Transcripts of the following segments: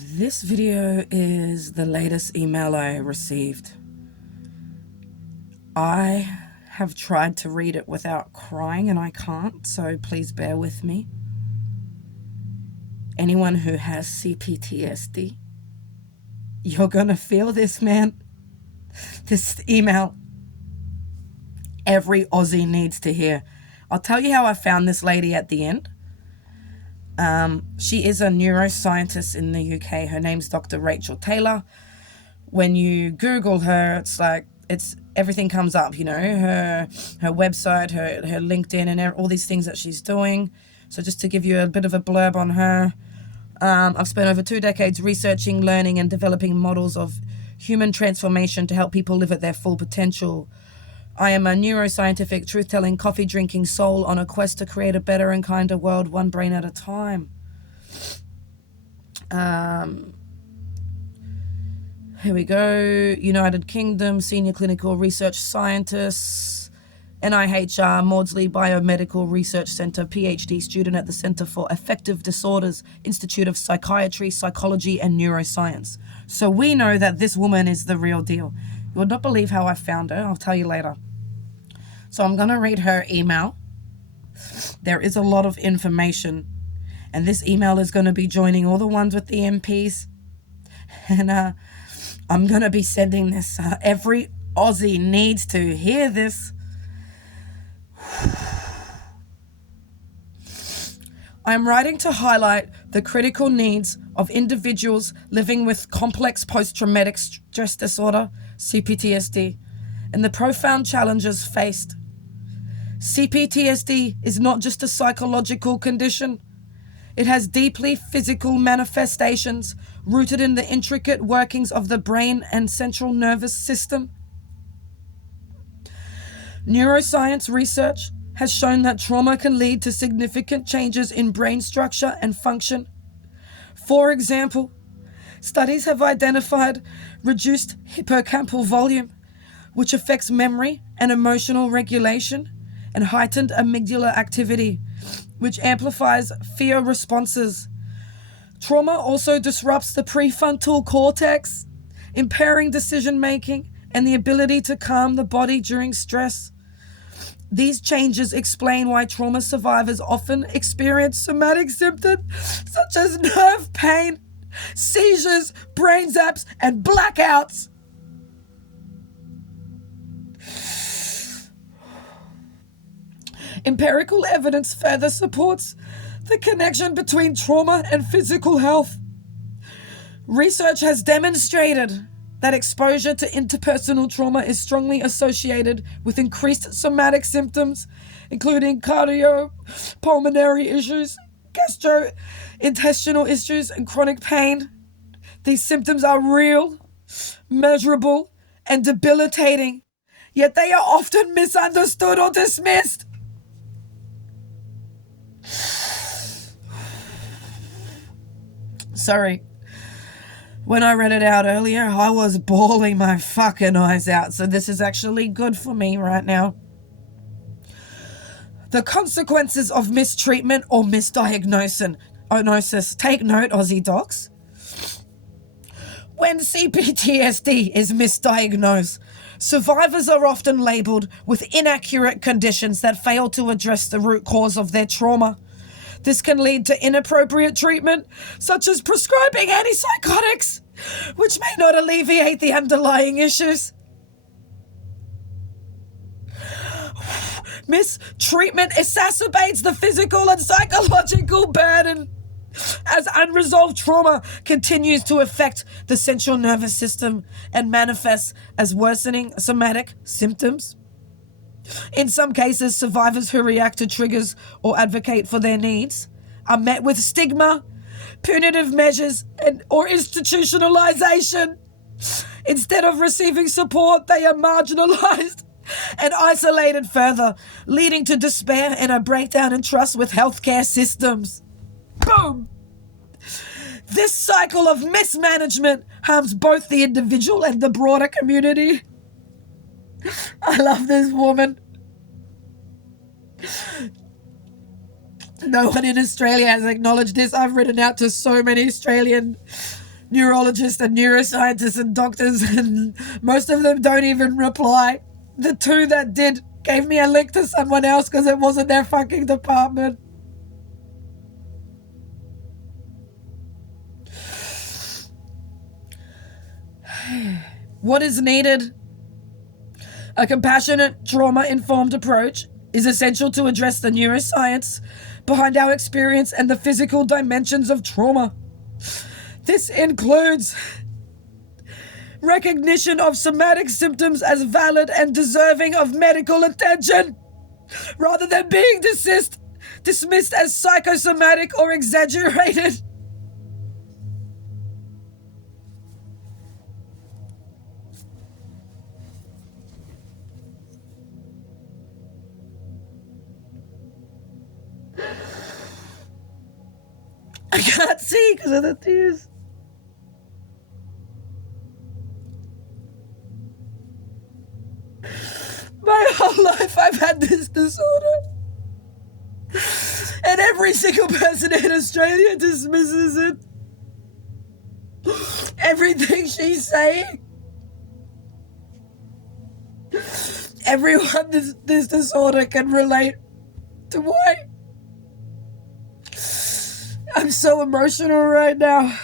This video is the latest email I received. I have tried to read it without crying and I can't, so please bear with me. Anyone who has CPTSD, you're gonna feel this, man. This email, every Aussie needs to hear. I'll tell you how I found this lady at the end. She is a neuroscientist in the UK. Her name's Dr. Rachel Taylor. When you Google her, it's everything comes up, her website, her LinkedIn, and all these things that she's doing. So just to give you a bit of a blurb on her, I've spent over 2 decades researching, learning, and developing models of human transformation to help people live at their full potential. I am a neuroscientific, truth-telling, coffee-drinking soul on a quest to create a better and kinder world, one brain at a time. Here we go. United Kingdom, Senior Clinical Research Scientist, NIHR, Maudsley Biomedical Research Centre, PhD student at the Centre for Affective Disorders, Institute of Psychiatry, Psychology and Neuroscience. So we know that this woman is the real deal. You would not believe how I found her. I'll tell you later. So I'm going to read her email. There is a lot of information, and this email is going to be joining all the ones with the MPs. And I'm going to be sending this. Every Aussie needs to hear this. I'm writing to highlight the critical needs of individuals living with complex post-traumatic stress disorder, CPTSD, and the profound challenges faced. CPTSD is not just a psychological condition. It has deeply physical manifestations rooted in the intricate workings of the brain and central nervous system. Neuroscience research has shown that trauma can lead to significant changes in brain structure and function. For example, studies have identified reduced hippocampal volume, which affects memory and emotional regulation, and heightened amygdala activity, which amplifies fear responses. Trauma also disrupts the prefrontal cortex, impairing decision-making and the ability to calm the body during stress. These changes explain why trauma survivors often experience somatic symptoms such as nerve pain, seizures, brain zaps, and blackouts. Empirical evidence further supports the connection between trauma and physical health. Research has demonstrated that exposure to interpersonal trauma is strongly associated with increased somatic symptoms, including cardiopulmonary issues, gastrointestinal issues, and chronic pain. These symptoms are real, measurable, and debilitating, yet they are often misunderstood or dismissed. Sorry. When I read it out earlier, I was bawling my fucking eyes out, so this is actually good for me right now. The consequences of mistreatment or misdiagnosis. Take note, Aussie docs. When CPTSD is misdiagnosed, survivors are often labelled with inaccurate conditions that fail to address the root cause of their trauma. This can lead to inappropriate treatment, such as prescribing antipsychotics, which may not alleviate the underlying issues. Mistreatment exacerbates the physical and psychological burden as unresolved trauma continues to affect the central nervous system and manifests as worsening somatic symptoms. In some cases, survivors who react to triggers or advocate for their needs are met with stigma, punitive measures, or institutionalization. Instead of receiving support, they are marginalized and isolated further, leading to despair and a breakdown in trust with healthcare systems. Boom! This cycle of mismanagement harms both the individual and the broader community. I love this woman. No one in Australia has acknowledged this. I've written out to so many Australian neurologists and neuroscientists and doctors, and most of them don't even reply. The two that did gave me a link to someone else because it wasn't their fucking department. What is needed? A compassionate, trauma-informed approach is essential to address the neuroscience behind our experience and the physical dimensions of trauma. This includes recognition of somatic symptoms as valid and deserving of medical attention, rather than being dismissed as psychosomatic or exaggerated. I can't see because of the tears. My whole life I've had this disorder. And every single person in Australia dismisses it. Everything she's saying. Everyone this disorder can relate to why. I'm so emotional right now.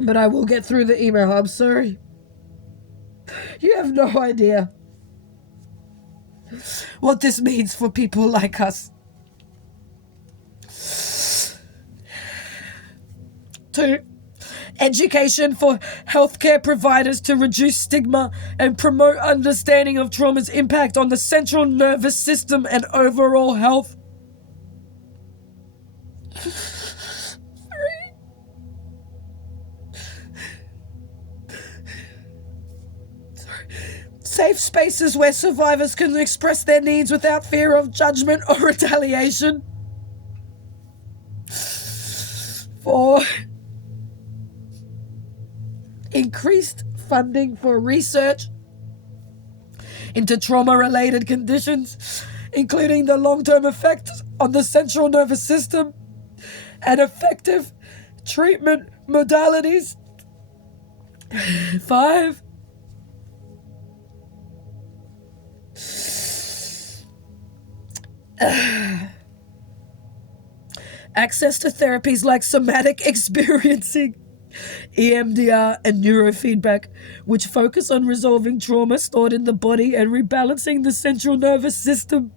But I will get through the email. I'm sorry. You have no idea what this means for people like us. 2, education for healthcare providers to reduce stigma and promote understanding of trauma's impact on the central nervous system and overall health. 3, safe spaces where survivors can express their needs without fear of judgment or retaliation. 4, increased funding for research into trauma-related conditions, including the long-term effects on the central nervous system and effective treatment modalities. 5, access to therapies like somatic experiencing, EMDR, and neurofeedback, which focus on resolving trauma stored in the body and rebalancing the central nervous system.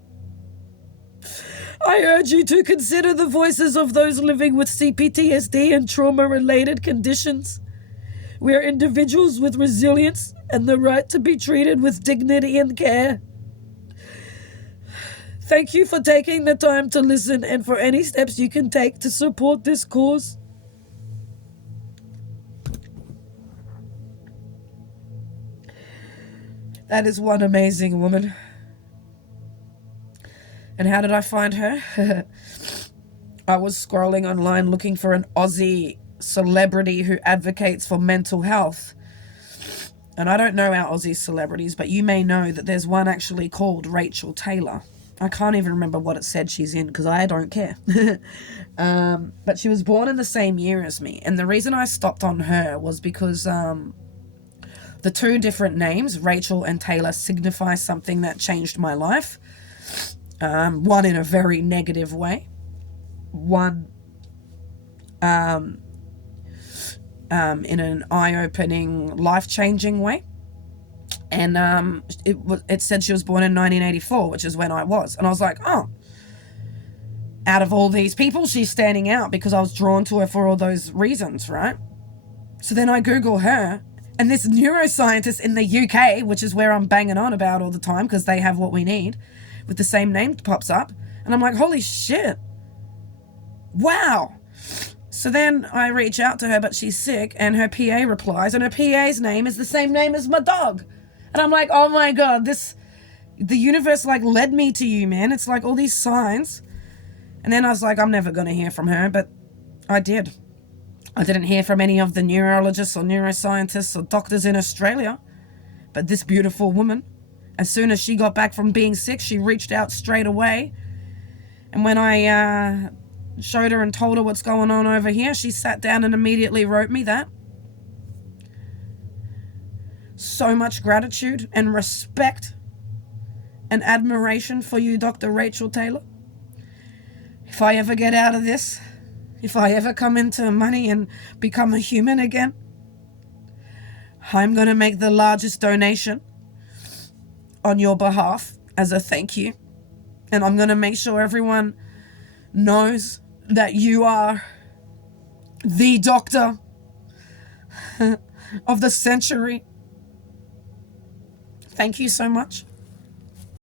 I urge you to consider the voices of those living with CPTSD and trauma-related conditions. We are individuals with resilience and the right to be treated with dignity and care. Thank you for taking the time to listen and for any steps you can take to support this cause. That is one amazing woman. And how did I find her? I was scrolling online looking for an Aussie celebrity who advocates for mental health. And I don't know our Aussie celebrities, but you may know that there's one actually called Rachel Taylor. I can't even remember what it said she's in because I don't care. But she was born in the same year as me. And the reason I stopped on her was because the two different names, Rachel and Taylor, signify something that changed my life. One in a very negative way. One in an eye-opening, life-changing way. And it said she was born in 1984, which is when I was. And I was like, oh, out of all these people, she's standing out because I was drawn to her for all those reasons, right? So then I Google her, and this neuroscientist in the UK, which is where I'm banging on about all the time because they have what we need, with the same name pops up. And I'm like, holy shit. Wow. So then I reach out to her, but she's sick, and her PA replies, and her PA's name is the same name as my dog. And I'm like, oh my God, the universe like led me to you, man. It's like all these signs. And then I was like, I'm never going to hear from her, but I did. I didn't hear from any of the neurologists or neuroscientists or doctors in Australia. But this beautiful woman, as soon as she got back from being sick, she reached out straight away. And when I showed her and told her what's going on over here. She sat down and immediately wrote me that. So much gratitude and respect and admiration for you, Dr. Rachel Taylor. If I ever get out of this, if I ever come into money and become a human again, I'm going to make the largest donation on your behalf as a thank you. And I'm going to make sure everyone knows that you are the doctor of the century. Thank you so much.